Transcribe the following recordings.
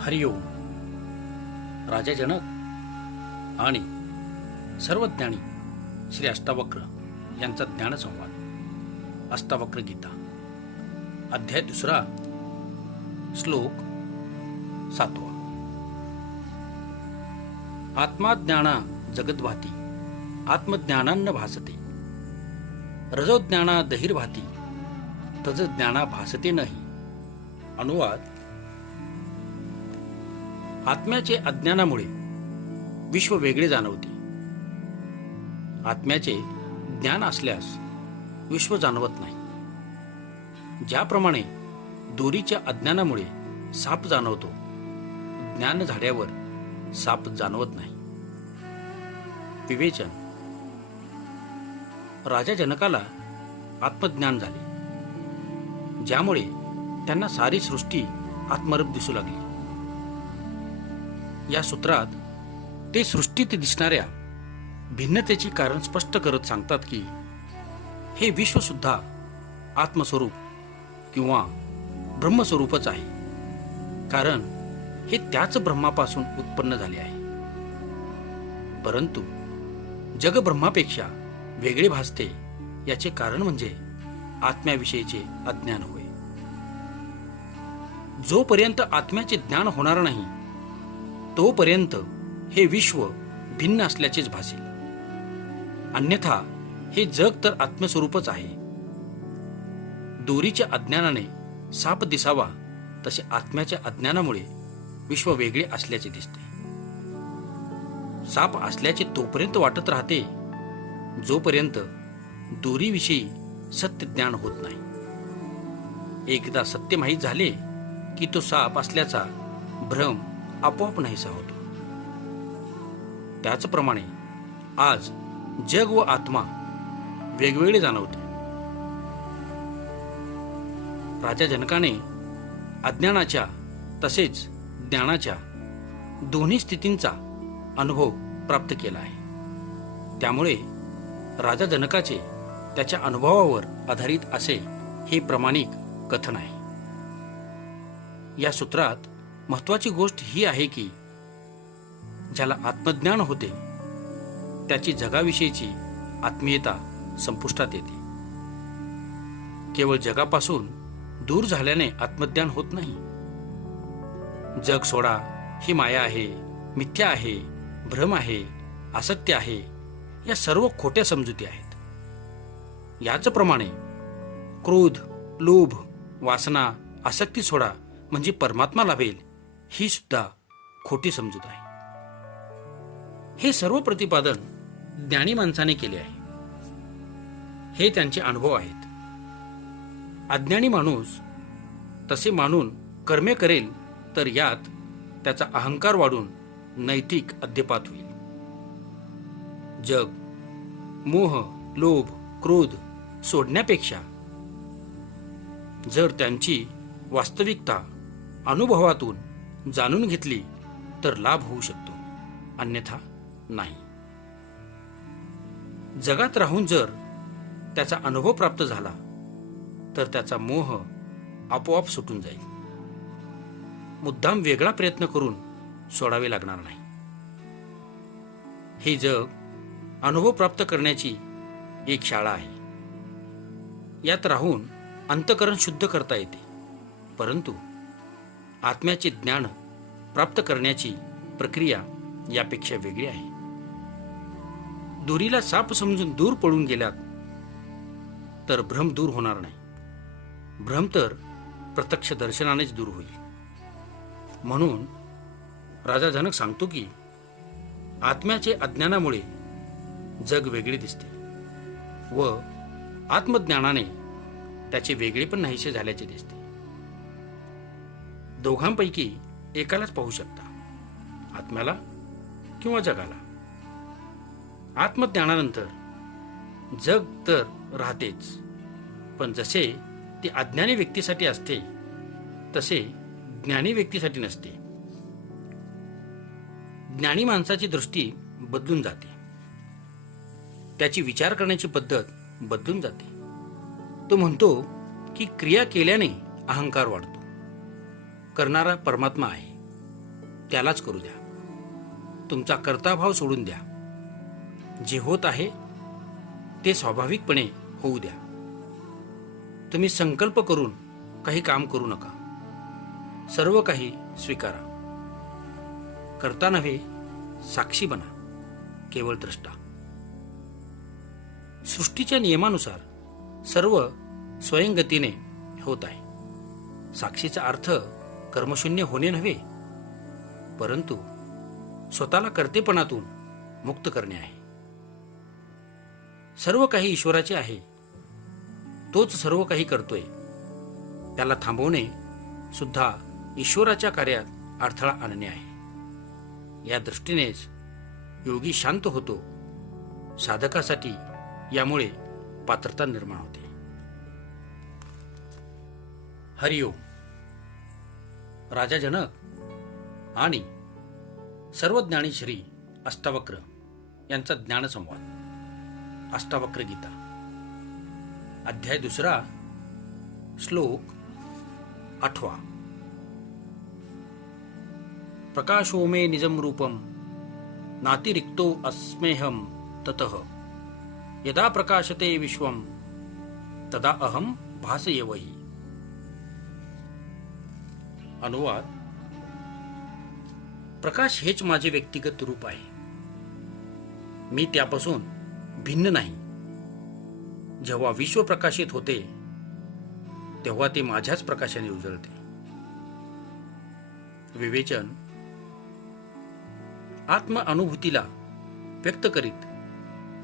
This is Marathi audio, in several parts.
हरिओम. राजा जनक आणि सर्वज्ञानी श्री अष्टावक्र यांचा ज्ञानसंवाद. अष्टावक्र गीता अध्याय 2 श्लोक 7. आत्माज्ञाना जगद्भाती आत्मज्ञानान्न भासते, रजोज्ञाना दहिर्भाती तज ज्ञाना भासते नाही. अनुवाद. आत्म्याचे अज्ञानामुळे विश्व वेगळे जाणवते. आत्म्याचे ज्ञान असल्यास विश्व जाणवत नाही. ज्याप्रमाणे दोरीच्या अज्ञानामुळे साप जाणवतो, ज्ञान झाल्यावर साप जाणवत नाही. विवेचन. राजा जनकाला आत्मज्ञान झाले, ज्यामुळे त्यांना सारी सृष्टी आत्मरूप दिसू लागली. या सूत्रात ते सृष्टीत दिसणाऱ्या भिन्नतेची कारण स्पष्ट करत सांगतात की हे विश्व सुद्धा आत्मस्वरूप किंवा ब्रह्मस्वरूपच आहे, कारण हे त्याच ब्रह्मापासून उत्पन्न झाले आहे. परंतु जग ब्रह्मापेक्षा वेगळे भासते, याचे कारण म्हणजे आत्म्याविषयीचे अज्ञान होय. जोपर्यंत आत्म्याचे ज्ञान होणार नाही तोपर्यंत हे विश्व भिन्न असल्याचेच भासेल. अन्यथा हे जग तर आत्मस्वरूपच आहे. दोरीच्या अज्ञानाने साप दिसावा तसे आत्म्याच्या अज्ञानामुळे विश्व वेगळे असल्याचे दिसते. साप असल्याचे तोपर्यंत वाटत राहते जोपर्यंत दोरीविषयी सत्य ज्ञान होत नाही. एकदा सत्य माहीत झाले की तो साप असल्याचा भ्रम आपोआप नाहीसा होतो. त्याचप्रमाणे आज जग व आत्मा वेगवेगळे जाणवते. राजा जनकाने अज्ञानाच्या तसेच ज्ञानाच्या दोन्ही स्थितींचा अनुभव प्राप्त केला आहे. त्यामुळे राजा जनकाचे त्याच्या अनुभवावर आधारित असे हे प्रामाणिक कथन आहे. या सूत्रात महत्वाची गोष्ट ही आहे की ज्याला आत्मज्ञान होते त्याची जगाविषयीची आत्मीयता संपुष्टात येते. केवळ जगापासून दूर झाल्याने आत्मज्ञान होत नाही. जग सोडा, ही माया आहे, मिथ्या आहे, भ्रम आहे, असत्य आहे, या सर्व खोट्या समजुती आहेत. याचप्रमाणे क्रोध, लोभ, वासना, आसक्ती सोडा म्हणजे परमात्मा लाभेल, ही सुद्धा खोटी समजूत आहे. हे सर्व प्रतिपादन ज्ञानी माणसाने केले आहे. हे त्यांचे अनुभव आहेत. अज्ञानी माणूस तसे मानून कर्मे करेल तर यात त्याचा अहंकार वाढून नैतिक अध्यपात होईल. जग, मोह, लोभ, क्रोध सोडण्यापेक्षा जर त्यांची वास्तविकता अनुभवातून जाणून घेतली तर लाभ होऊ शकतो, अन्यथा नाही. जगात राहून जर त्याचा अनुभव प्राप्त झाला तर त्याचा मोह आपोआप सुटून जाईल. मुद्दाम वेगळा प्रयत्न करून सोडावे लागणार नाही. हे जग अनुभव प्राप्त करण्याची एक शाळा आहे. यात राहून अंतःकरण शुद्ध करता येते, परंतु आत्म्याचे ज्ञान प्राप्त करण्याची प्रक्रिया यापेक्षा वेगळी आहे. दोरीला साप समजून दूर पळून गेलात तर भ्रम दूर होणार नाही. भ्रम तर प्रत्यक्ष दर्शनानेच दूर होईल. म्हणून राजा जनक सांगतो की आत्म्याचे अज्ञानामुळे जग वेगळे दिसते व आत्मज्ञानाने त्याचे वेगळेपण नाहीसे झाल्याचे दिसते. दोघांपैकी एकालाच पाहू शकता, आत्म्याला किंवा जगाला. आत्मज्ञानानंतर जग तर राहतेच, पण जसे ते अज्ञानी व्यक्तीसाठी असते तसे ज्ञानी व्यक्तीसाठी नसते. ज्ञानी माणसाची दृष्टी बदलून जाते, त्याची विचार करण्याची पद्धत बदलून जाते. तो म्हणतो की क्रिया केल्याने अहंकार वाढतो, करणारा परमात्मा आहे त्यालाच करू द्या. तुमचा कर्ताभाव सोडून द्या. जे होत आहे ते स्वाभाविकपणे होऊ द्या. तुम्ही संकल्प करून काही काम करू नका. सर्व काही स्वीकारा. कर्ता नव्हे, साक्षी बना, केवळ द्रष्टा. सृष्टीच्या नियमानुसार सर्व स्वयंगतीने होत आहे. साक्षीचा अर्थ कर्मशून्य होणे नव्हे, परंतु स्वतःला कर्तेपणातून मुक्त करणे आहे. सर्व काही ईश्वराचे आहे. तोच सर्व काही करतोय. त्याला थांबवणे सुद्धा ईश्वराच्या कार्यात अडथळा आणणे आहे. या दृष्टीनेच योगी शांत होतो. साधकासाठी यामुळे पात्रता निर्माण होते. हरिओम. राजा जनक आणि सर्वज्ञानी श्री अष्टावक्र यांचा ज्ञानसंवाद. अष्टावक्र गीता, अध्याय 2, श्लोक 8. प्रकाशो मे निजं रूपं नातिरिक्तो अस्मेहं ततः यदा प्रकाशते विश्वं तदा अहं भासयेवहि. अनुवाद. प्रकाश हेच माझे व्यक्तिगत रूप आहे. मी त्यापासून भिन्न नाही. जेव्हा विश्व प्रकाशित होते तेव्हा ते माझ्याच प्रकाशाने उजळते. विवेचन. आत्म अनुभूतीला व्यक्त करीत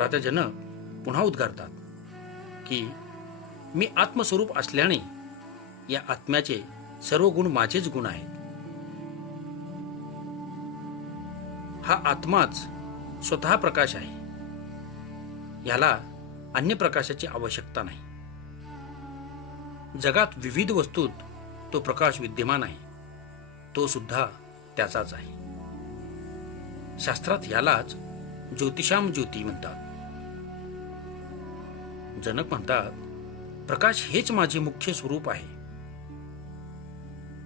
राजा जनक पुन्हा उद्गारतात की मी आत्मस्वरूप असल्याने या आत्म्याचे सर्व गुण माझेच गुण आहेत. हा आत्माच स्वतः प्रकाश आहे. याला अन्य प्रकाशाची आवश्यकता नाही. जगात विविध वस्तूत तो प्रकाश विद्यमान आहे. तो सुद्धा त्याचाच आहे. शास्त्रात यालाच ज्योतिषाम ज्योती म्हणतात. जनक म्हणतात, प्रकाश हेच माझे मुख्य स्वरूप आहे.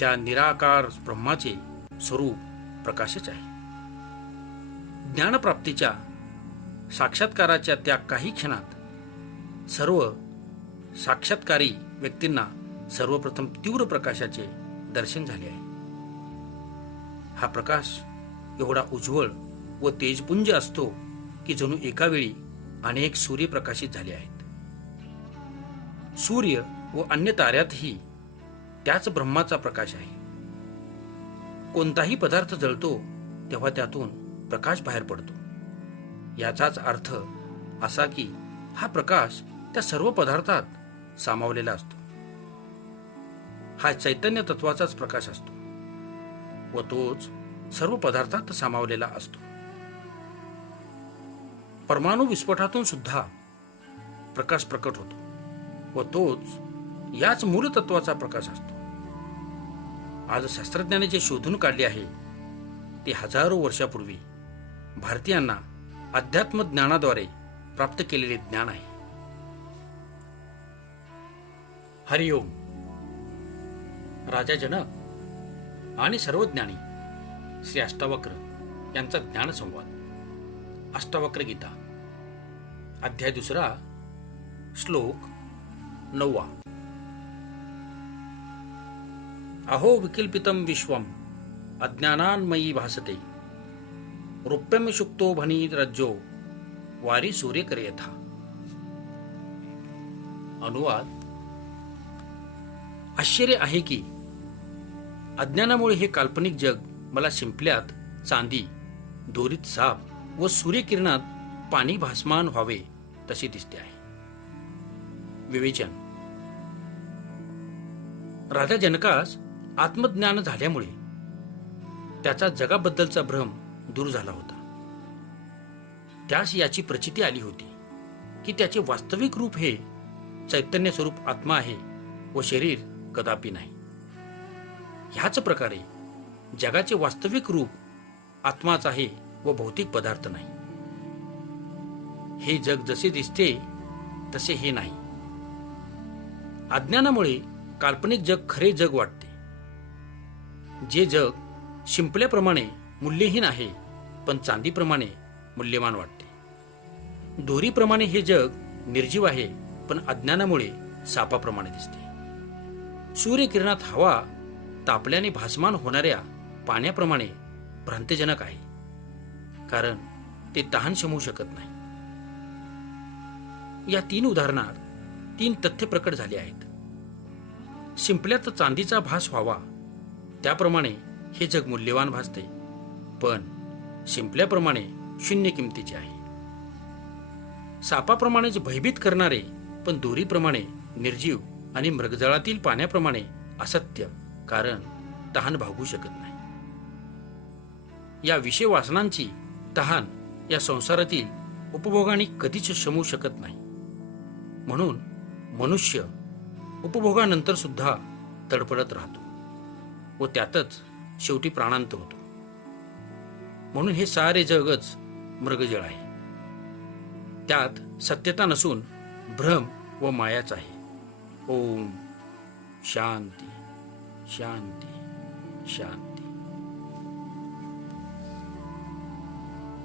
त्या निराकार ब्रह्माचे स्वरूप प्रकाशच आहे. ज्ञानप्राप्तीच्या साक्षात्काराच्या त्या काही क्षणात सर्व साक्षात्कारी व्यक्तींना सर्वप्रथम तीव्र प्रकाशाचे दर्शन झाले आहे. हा प्रकाश एवढा उज्ज्वल व तेजपुंज असतो की जणू एका वेळी अनेक सूर्य प्रकाशित झाले आहेत. सूर्य व अन्य ताऱ्यातही त्याच ब्रह्माचा प्रकाश आहे. कोणताही पदार्थ जळतो तेव्हा त्यातून प्रकाश बाहेर पडतो. याचाच अर्थ असा की हा प्रकाश त्या सर्व पदार्थात सामावलेला असतो. हा चैतन्य तत्वाचाच प्रकाश असतो व तोच सर्व पदार्थात सामावलेला असतो. परमाणु विस्फोटातून सुद्धा प्रकाश प्रकट होतो व तोच याच मूळ तत्वाचा प्रकाश असतो. आज शास्त्रज्ञाने जे शोधून काढले आहे ते हजारो वर्षापूर्वी भारतीयांना अध्यात्म ज्ञानाद्वारे प्राप्त केलेले ज्ञान आहे. हरिओम. राजा जनक आणि सर्वज्ञानी श्री अष्टावक्र यांचा ज्ञानसंवाद. अष्टावक्र गीता, अध्याय 2, श्लोक 9. अहो विकल्पितं विश्वं अज्ञानान्मयी भासते रूप्यम शुक्तो भनी रज्जो वारी सूर्यकर यथा. अनुवाद. आश्चर्य आहे की अज्ञानामुळे हे काल्पनिक जग मला शिंपल्यात चांदी, दोरीत साप व सूर्यकिरणात पाणी भासमान व्हावे तसे दिसते आहे. विवेचन. राजा जनकास आत्मज्ञान झाल्यामुळे त्याचा जगाबद्दलचा भ्रम दूर झाला होता. त्यास याची प्रचिती आली होती की त्याचे वास्तविक रूप हे चैतन्य स्वरूप आत्मा आहे व शरीर कदापि नाही. ह्याच प्रकारे जगाचे वास्तविक रूप आत्माच आहे व भौतिक पदार्थ नाही. हे जग जसे दिसते तसे हे नाही. अज्ञानामुळे काल्पनिक जग खरे जग वाटते. जे जग शिंपल्याप्रमाणे मूल्यहीन आहे, पण चांदीप्रमाणे मूल्यवान वाटते. दोरीप्रमाणे हे जग निर्जीव आहे, पण अज्ञानामुळे सापाप्रमाणे दिसते. सूर्यकिरणात हवा तापल्याने भासमान होणाऱ्या पाण्याप्रमाणे भ्रांतिजनक आहे, कारण ते तहान शमवू शकत नाही. या 3 उदाहरणात 3 तथ्य प्रकट झाले आहेत. शिंपल्यात चांदीचा भास व्हावा, त्याप्रमाणे हे जग मूल्यवान भासते, पण शिंपल्याप्रमाणे शून्य किमतीचे आहे. सापाप्रमाणेच भयभीत करणारे, पण दोरीप्रमाणे निर्जीव आणि मृगजळातील पाण्याप्रमाणे असत्य, कारण तहान भागू शकत नाही. या विषय वासनांची तहान या संसारातील उपभोगाने कधीच शमू शकत नाही. म्हणून मनुष्य उपभोगानंतर सुद्धा तडफडत राहतो व त्यातच शेवटी प्राणांत होतो. म्हणून हे सारे जगच मृगजळ आहे. त्यात सत्यता नसून भ्रम व मायाच आहे. ओम शांती शांती शांती.